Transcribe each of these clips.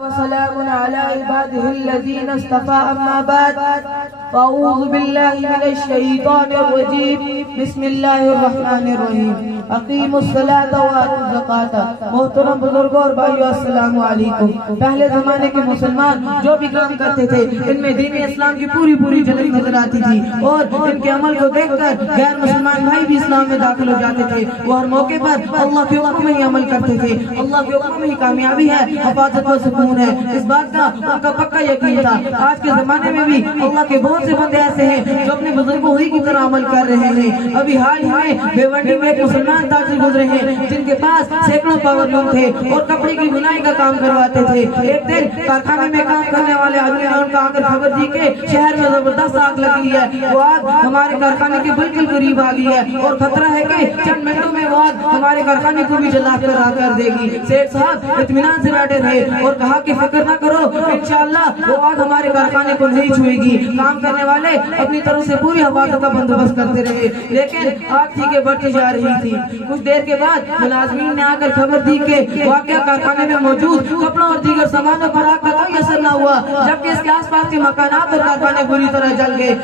وسلام على عباده الذين اصطفى أما بعد فأعوذ بالله من الشيطان الرجيم بسم الله الرحمن الرحیم اقیم الصلاۃ وآتوا الزکاۃ۔ محترم بزرگوں اور بھائیو السلام علیکم۔ پہلے زمانے کے مسلمان جو بھی کام کرتے تھے ان میں دین اسلام کی پوری جھلک نظر آتی تھی اور ان کے عمل کو دیکھ کر غیر مسلمان بھائی بھی اسلام میں داخل ہو جاتے تھے۔ وہ ہر موقع پر اللہ کے حکم میں ہی عمل کرتے تھے، اللہ کے حکم میں ہی کامیابی ہے، حفاظت و سکون ہے، اس بات کا ان کا پکا یقین تھا۔ آج کے زمانے میں بھی اللہ کے بہت سے بندے ایسے ہیں جو اپنے بزرگوں ہی کی طرح عمل کر رہے ہیں۔ ابھی حال ہی میں بھیونڈی میں ایک مسلمان تاجر گزرے ہیں جن کے پاس سینکڑوں پاور لوم تھے اور کپڑے کی بنائی کا کام کرواتے تھے۔ ایک دن کارخانے میں کام کرنے والے آدمی نے ان کا آ کر خبر دی کہ شہر میں زبردست آگ لگی ہے، وہ آگ ہمارے کارخانے کے بالکل قریب آ گئی ہے اور خطرہ ہے کہ چند منٹوں میں وہ آگ ہمارے کارخانے کو بھی جلا کر آ کر دے گی۔ سیٹھ صاحب اطمینان سے بیٹھے رہے اور کہا کہ فکر نہ کرو، انشاءاللہ وہ آگ ہمارے کارخانے کو نہیں چھوئے گی۔ کام کرنے والے اپنی طرف سے پوری حفاظت کا بندوبست کرتے رہے لیکن آگ تھی کہ بڑھتی جا رہی تھی۔ کچھ دیر کے بعد ملازمین نے آ کر خبر دی کہ واقعہ کارخانے میں موجود کپڑوں اور دیگر سامانوں پر آگ کا کوئی اثر نہ ہوا، جبکہ اس کے آس پاس کے مکانات اور کارخانے بری طرح جل گئے۔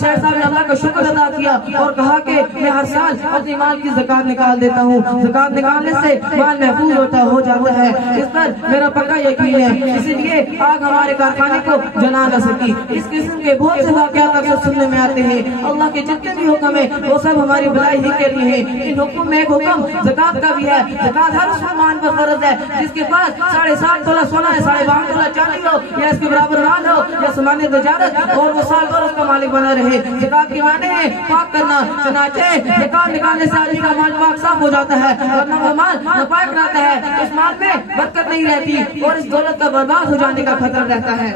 شیخ صاحب نے اللہ کا شکر ادا کیا اور کہا کہ میں ہر سال اپنے مال کی زکات نکال دیتا ہوں، زکات نکالنے سے مال محفوظ ہو جاتا ہے، اس پر میرا پکا یقین ہے، اسی لیے آگ ہمارے کارخانے کو جلا نہ سکی۔ اس قسم کے بہت سے واقعات اکثر سننے میں آتے ہیں۔ اللہ کے جتنے بھی حکم ہیں وہ سب ہماری بھلائی ہی کے لیے ہیں۔ ان حکم میں ایک حکم زکات کا بھی ہے۔ زکات ہر مسلمان پر فرض ہے جس کے پاس 7.5 تولہ سونا ہے، 12.5 تولہ چاندی ہو یا اس کے برابر مال ہو یا سامان تجارت اور وہ سال بھر اس کا مالک بنا رہے۔ زکات کے معنی ہے پاک کرنا، چنانچہ زکات نکالنے سے آدمی کا مال پاک صاف ہو جاتا ہے ورنہ وہ مال ناپاک رہتا ہے، اس مال میں برکت نہیں رہتی اور اس دولت کا برباد ہو جانے کا خطرہ رہتا ہے۔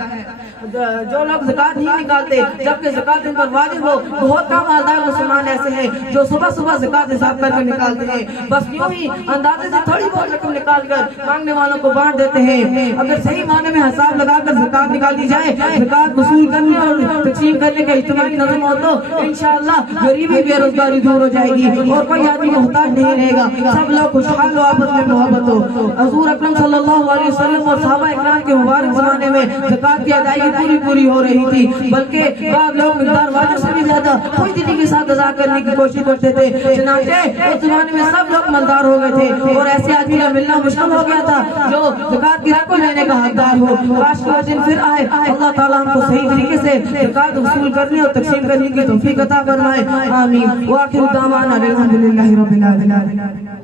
جو لوگ زکات نہیں نکالتے جبکہ زکات ان پر واجب ہو، بہت کم مالدار مسلمان ایسے ہیں جو صبح زکات حساب کر کے نکالتے ہیں، بس یوں ہی اندازے سے تھوڑی بہت رقم نکال کر مانگنے والوں کو بانٹ دیتے ہیں۔ اگر صحیح معنی میں حساب لگا کر زکات نکالی جائے، زکات وصول کرنے اور تقسیم کرنے کا اجتماعی نظم ہو تو انشاءاللہ غریبی بے روزگاری دور ہو جائے گی اور کوئی آدمی محتاج نہیں رہے گا، سب لوگ خوشحال ہو، آپس میں محبت ہو۔ حضور اکرم صلی اللہ علیہ وسلم اور صحابہ اکرام کے مبارک زمانے میں زکات کی ادائیگی پوری ہو رہی تھی، بلکہ بعض لوگ مقدار واجب سے بھی زیادہ خوش دلی کے ساتھ ادا کرنے کی کوشش کرتے تھے، چنانچہ اس زمانے میں سب لوگ مالدار ہو گئے تھے اور ایسے آدمی کا ملنا مشکل ہو گیا تھا جو زکات کی رقم لینے کا حقدار ہو۔ کاش وہ دن پھر آئے، اللہ تعالیٰ ہم کو صحیح طریقے سے زکات وصول کرنے اور تقسیم کرنے کی توفیق عطا فرمائے، آمین۔ وآخر دعوانا الحمدللہ رب العالمین۔